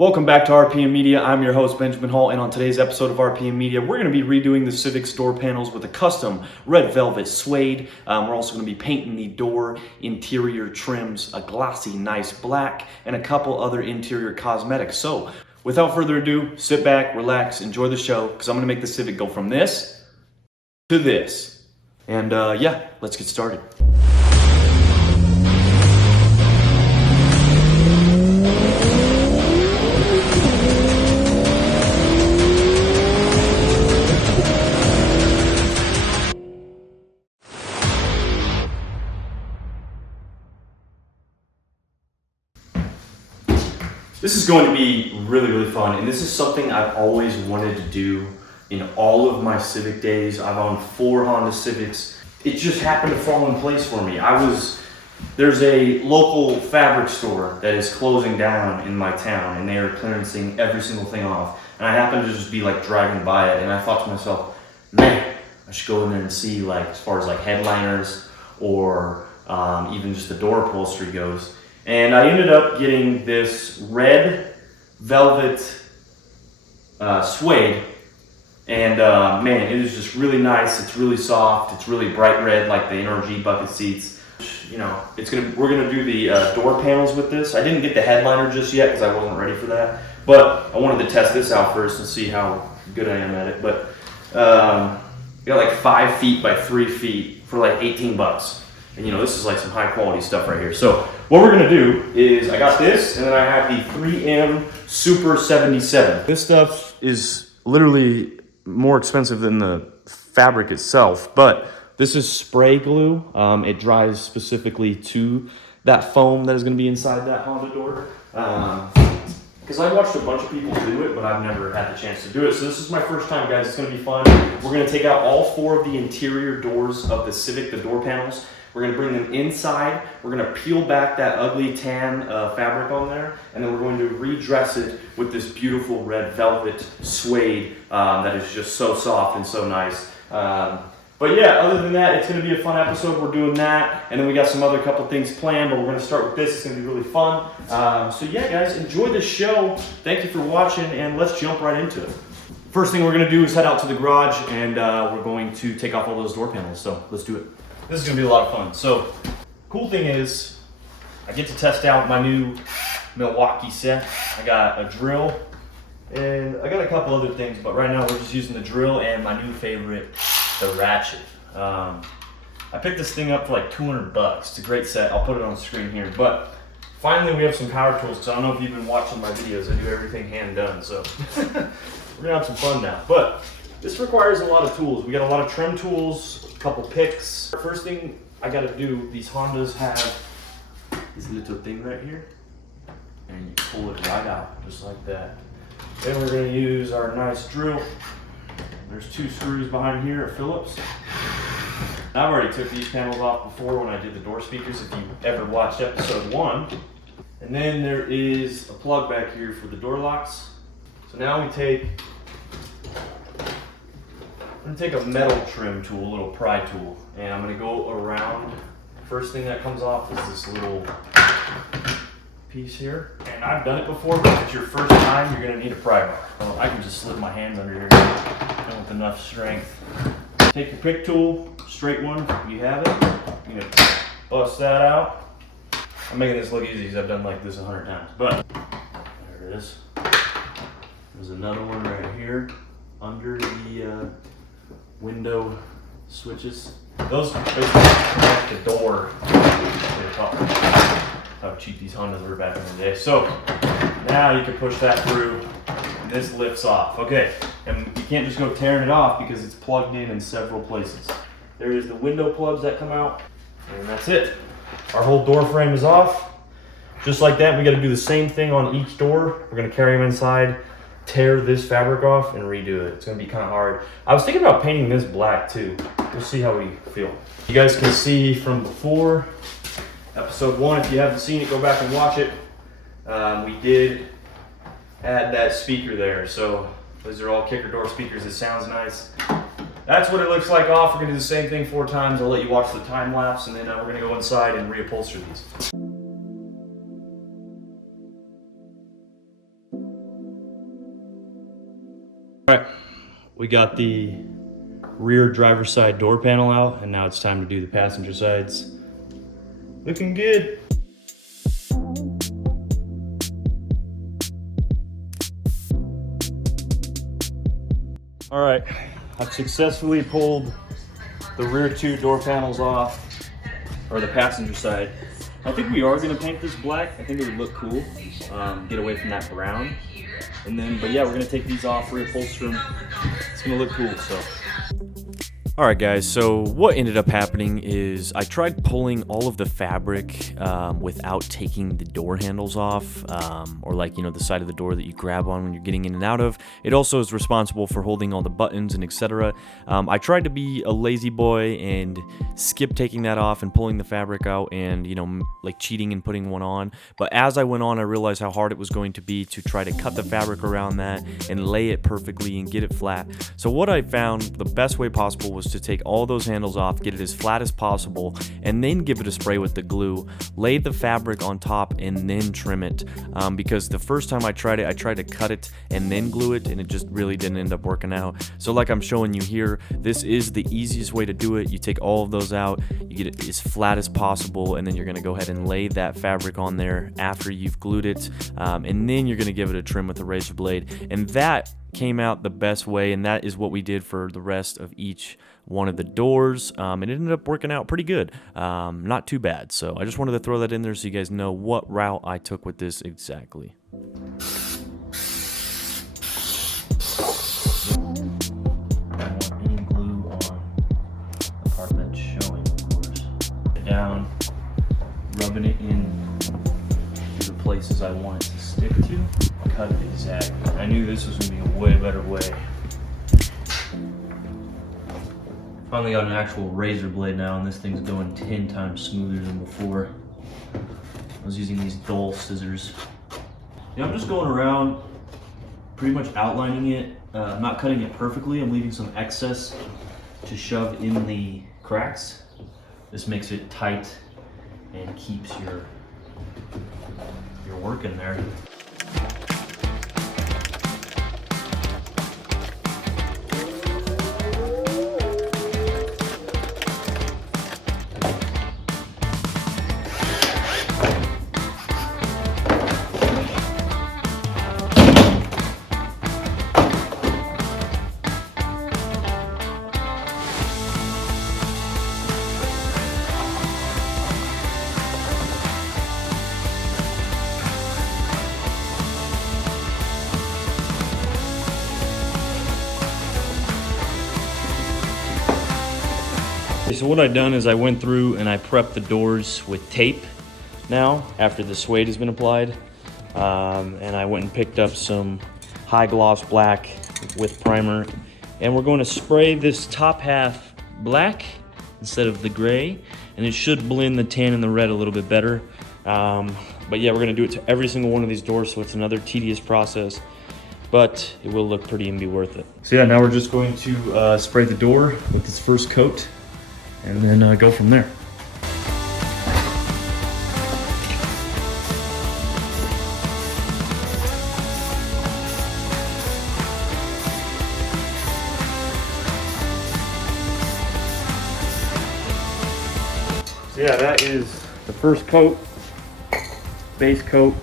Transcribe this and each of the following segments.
Welcome back to RPM Media. I'm your host, Benjamin Hall, and on today's episode of RPM Media, we're going to be redoing the Civic's door panels with a custom red velvet suede. We're also going to be painting the door interior trims a glossy, nice black, and a couple other interior cosmetics. So, without further ado, sit back, relax, enjoy the show, because I'm going to make the Civic go from this to this. And yeah, let's get started. This is going to be really fun, and this is something I've always wanted to do in all of my Civic days. I've owned 4 Honda Civics. It just happened to fall in place for me. There's a local fabric store that is closing down in my town, and they are clearancing every single thing off. And I happened to just be like driving by it, and I thought to myself, man, I should go in there and see, like, as far as like headliners or even just the door upholstery goes. And I ended up getting this red velvet suede, and man, it is just really nice. It's really soft. It's really bright red, like the NRG bucket seats. You know, we're gonna do the door panels with this. I didn't get the headliner just yet because I wasn't ready for that, but I wanted to test this out first and see how good I am at it. But got like 5 feet by 3 feet for like 18 bucks. And you know, this is like some high quality stuff right here. So what we're gonna do is I got this, and then I have the 3M Super 77. This stuff is literally more expensive than the fabric itself, but this is spray glue. It dries specifically to that foam that is gonna be inside that Honda door. Because I watched a bunch of people do it, but I've never had the chance to do it. So this is my first time, guys. It's gonna be fun. We're gonna take out all 4 of the interior doors of the Civic, the door panels. We're gonna bring them inside. We're gonna peel back that ugly tan fabric on there, and then we're going to redress it with this beautiful red velvet suede that is just so soft and so nice. But yeah, other than that, it's gonna be a fun episode. We're doing that, and then we got some other couple things planned, but we're gonna start with this. It's gonna be really fun. So yeah, guys, enjoy the show. Thank you for watching, and let's jump right into it. First thing we're gonna do is head out to the garage, and we're going to take off all those door panels, so let's do it. This is gonna be a lot of fun. So, cool thing is, I get to test out my new Milwaukee set. I got a drill, and I got a couple other things, but right now we're just using the drill and my new favorite, the ratchet. I picked this thing up for like 200 bucks. It's a great set. I'll put it on the screen here. But finally we have some power tools, because I don't know if you've been watching my videos. I do everything hand done, so we're gonna have some fun now. But this requires a lot of tools. We got a lot of trim tools, a couple picks. First thing I gotta do, these Hondas have this little thing right here, and you pull it right out, just like that. Then we're gonna use our nice drill. There's 2 screws behind here at Phillips. I've already took these panels off before when I did the door speakers, if you ever watched episode 1. And then there is a plug back here for the door locks. So now I'm gonna take a metal trim tool, a little pry tool, and I'm gonna go around. First thing that comes off is this little piece here. And I've done it before, but if it's your first time, you're gonna need a pry bar. So I can just slip my hands under here and with enough strength. Take your pick tool, straight one, if you have it. You're gonna bust that out. I'm making this look easy because I've done like this 100 times, but there it is. There's another one right here under the window switches. Those basically connect the door to the top. How cheap these Hondas were back in the day. So now you can push that through, and this lifts off. Okay, and you can't just go tearing it off because it's plugged in several places. There is the window plugs that come out, and that's it. Our whole door frame is off. Just like that, we got to do the same thing on each door. We're gonna carry them inside, tear this fabric off, and redo it. It's gonna be kind of hard. I was thinking about painting this black too. We'll see how we feel. You guys can see from before, episode 1, if you haven't seen it, go back and watch it. We did add that speaker there. So those are all kicker door speakers. It sounds nice. That's what it looks like off. We're gonna do the same thing 4 times. I'll let you watch the time lapse, and then we're gonna go inside and reupholster these. All right, we got the rear driver's side door panel out, and now it's time to do the passenger sides. Looking good. All right, I've successfully pulled the rear two door panels off, or the passenger side. I think we are gonna paint this black. I think it would look cool. Get away from that brown. And then, but yeah, we're gonna take these off, reupholster them. It's gonna look cool, so. Alright guys, so what ended up happening is I tried pulling all of the fabric without taking the door handles off, or like, you know, the side of the door that you grab on when you're getting in and out of. It also is responsible for holding all the buttons and etc. I tried to be a lazy boy and skip taking that off and pulling the fabric out and, you know, like cheating and putting one on. But as I went on, I realized how hard it was going to be to try to cut the fabric around that and lay it perfectly and get it flat. So what I found the best way possible was to take all those handles off, get it as flat as possible, and then give it a spray with the glue, lay the fabric on top, and then trim it. Because the first time I tried it, I tried to cut it and then glue it, and it just really didn't end up working out. So like I'm showing you here, this is the easiest way to do it. You take all of those out, you get it as flat as possible, and then you're gonna go ahead and lay that fabric on there after you've glued it, and then you're gonna give it a trim with a razor blade. And that came out the best way, and that is what we did for the rest of each one of the doors. It ended up working out pretty good, not too bad. So I just wanted to throw that in there so you guys know what route I took with this exactly. I don't want any glue on the part that's showing, of course. Down, rubbing it in to the places I want it to stick to. Cut it exactly. I knew this was going to be a way better way. Finally got an actual razor blade now, and this thing's going 10 times smoother than before. I was using these dull scissors. Yeah, I'm just going around pretty much outlining it. I'm not cutting it perfectly. I'm leaving some excess to shove in the cracks. This makes it tight and keeps your work in there. So what I've done is I went through and I prepped the doors with tape now after the suede has been applied, and I went and picked up some high gloss black with primer, and we're going to spray this top half black instead of the gray, and it should blend the tan and the red a little bit better. But yeah, we're going to do it to every single one of these doors, so it's another tedious process, but it will look pretty and be worth it. So yeah, now we're just going to spray the door with this first coat, and then go from there. So yeah, that is the first coat, base coat.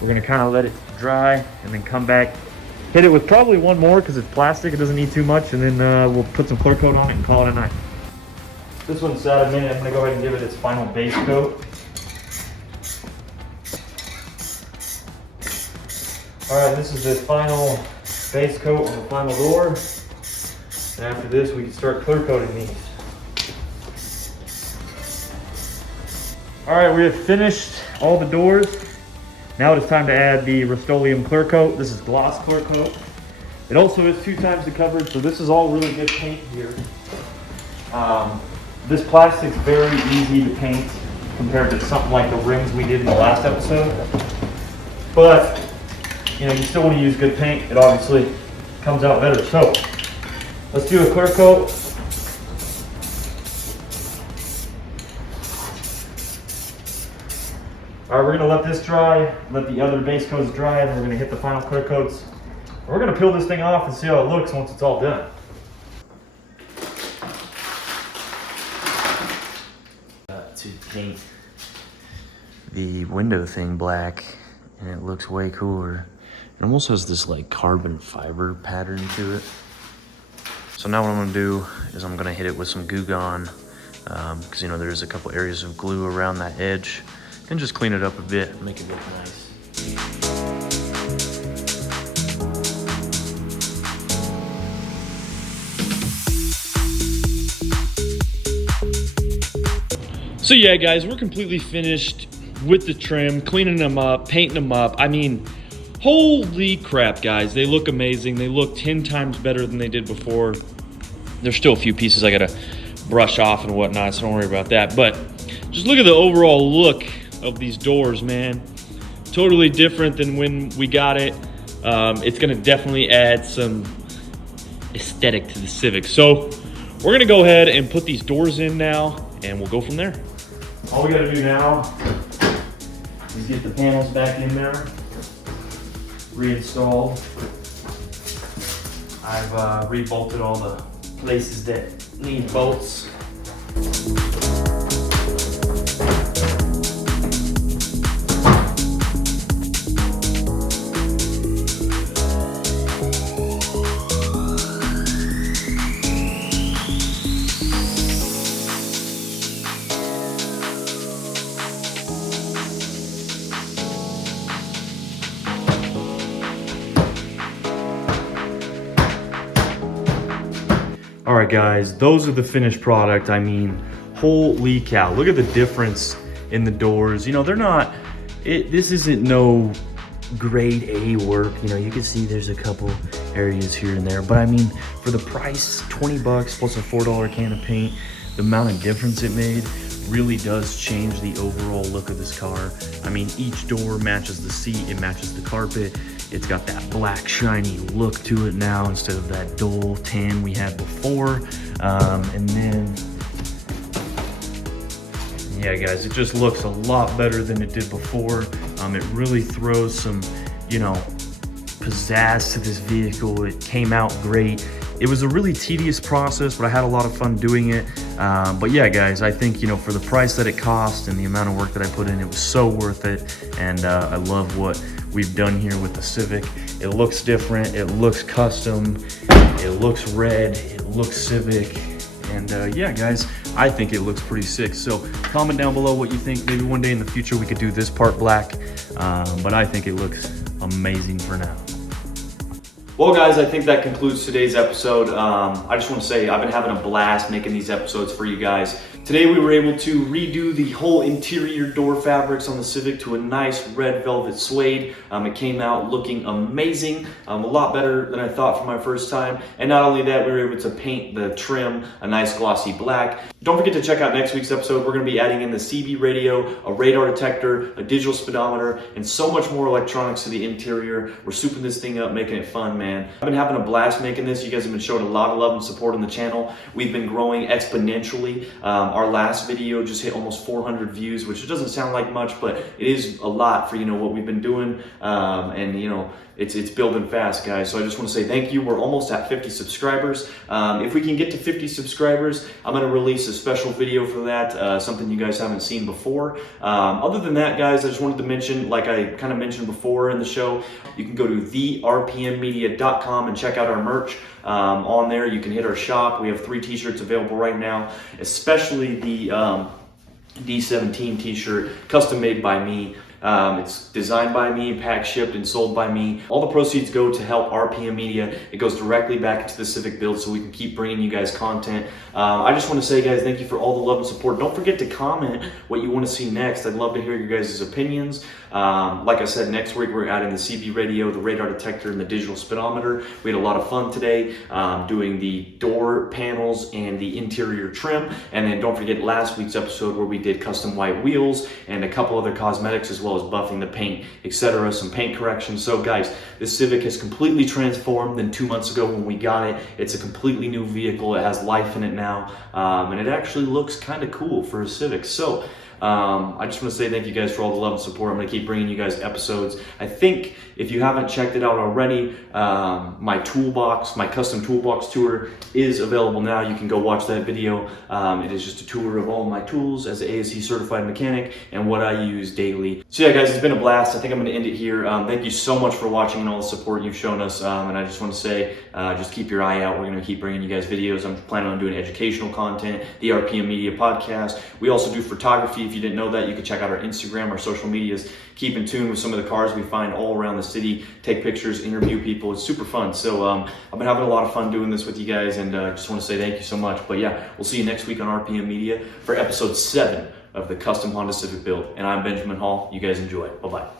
We're gonna kind of let it dry and then come back, hit it with probably one more because it's plastic, it doesn't need too much, and then we'll put some clear coat on it and call it a night. This one's sat a minute. I'm gonna go ahead and give it its final base coat. All right, this is the final base coat on the final door. And after this, we can start clear coating these. All right, we have finished all the doors. Now it is time to add the Rust-Oleum clear coat. This is gloss clear coat. It also is 2 times the coverage, so this is all really good paint here. This plastic's very easy to paint compared to something like the rims we did in the last episode. But, you know, you still want to use good paint. It obviously comes out better. So, let's do a clear coat. All right, we're gonna let this dry, let the other base coats dry, and we're gonna hit the final clear coats We're gonna peel this thing off and see how it looks once it's all done. To paint the window thing black, and it looks way cooler. It almost has this like carbon fiber pattern to it. So now what I'm gonna do is I'm gonna hit it with some Goo Gone, because you know there's a couple areas of glue around that edge, and just clean it up a bit and make it look nice. So yeah, guys, we're completely finished with the trim, cleaning them up, painting them up. I mean, holy crap, guys. They look amazing. They look 10 times better than they did before. There's still a few pieces I gotta brush off and whatnot, so don't worry about that. But just look at the overall look of these doors, man. Totally different than when we got it. It's gonna definitely add some aesthetic to the Civic. So we're gonna go ahead and put these doors in now, and we'll go from there. All we gotta do now is get the panels back in there, reinstalled. I've re-bolted all the places that need bolts. All right, guys, those are the finished product. I mean, holy cow, look at the difference in the doors. You know, they're not, this isn't no grade A work. You know, you can see there's a couple areas here and there, but I mean, for the price, 20 bucks plus a $4 can of paint, the amount of difference it made really does change the overall look of this car. I mean, each door matches the seat, it matches the carpet. It's got that black shiny look to it now instead of that dull tan we had before. And then, yeah, guys, it just looks a lot better than it did before. It really throws some, you know, pizzazz to this vehicle. It came out great. It was a really tedious process, but I had a lot of fun doing it. But yeah, guys, I think, you know, for the price that it cost and the amount of work that I put in, it was so worth it. And I love what we've done here with the Civic. It looks different, it looks custom, it looks red, it looks Civic. And yeah, guys, I think it looks pretty sick. So comment down below what you think. Maybe one day in the future we could do this part black. But I think it looks amazing for now. Well, guys, I think that concludes today's episode. I just want to say I've been having a blast making these episodes for you guys. Today we were able to redo the whole interior door fabrics on the Civic to a nice red velvet suede. It came out looking amazing, a lot better than I thought for my first time. And not only that, we were able to paint the trim a nice glossy black. Don't forget to check out next week's episode. We're going to be adding in the CB radio, a radar detector, a digital speedometer, and so much more electronics to the interior. We're souping this thing up, making it fun, man. I've been having a blast making this. You guys have been showing a lot of love and support on the channel. We've been growing exponentially. Our last video just hit almost 400 views, which doesn't sound like much, but it is a lot for, you know, what we've been doing. And you know, it's building fast, guys. So I just want to say thank you. We're almost at 50 subscribers. If we can get to 50 subscribers, I'm going to release a special video for that, something you guys haven't seen before. Other than that, guys, I just wanted to mention, like I kind of mentioned before in the show, you can go to therpmmedia.com and check out our merch. On there, you can hit our shop. We have 3 t-shirts available right now, especially the D17 t-shirt, custom made by me. It's designed by me, packed, shipped, and sold by me. All the proceeds go to help RPM Media. It goes directly back into the Civic build so we can keep bringing you guys content. I just want to say, guys, thank you for all the love and support. Don't forget to comment what you want to see next. I'd love to hear your guys' opinions. Like I said, next week we're adding the CB radio, the radar detector, and the digital speedometer. We had a lot of fun today doing the door panels and the interior trim. And then don't forget last week's episode where we did custom white wheels and a couple other cosmetics as well as buffing the paint, etc., some paint corrections. So guys, this Civic has completely transformed than 2 months ago when we got it. It's a completely new vehicle. It has life in it now, and it actually looks kind of cool for a Civic. So I just want to say thank you guys for all the love and support. I'm going to keep bringing you guys episodes. I think if you haven't checked it out already, my toolbox, my custom toolbox tour is available now. You can go watch that video. It is just a tour of all my tools as an ASE certified mechanic and what I use daily. So yeah, guys, it's been a blast. I think I'm going to end it here. Thank you so much for watching and all the support you've shown us. And I just want to say, just keep your eye out. We're going to keep bringing you guys videos. I'm planning on doing educational content, the RPM Media podcast. We also do photography. If you didn't know that, you can check out our Instagram, our social medias. Keep in tune with some of the cars we find all around the city, take pictures, interview people. It's super fun. So I've been having a lot of fun doing this with you guys, and I just want to say thank you so much. But yeah, we'll see you next week on RPM Media for episode 7 of the Custom Honda Civic Build. And I'm Benjamin Hall. You guys enjoy. Bye-bye.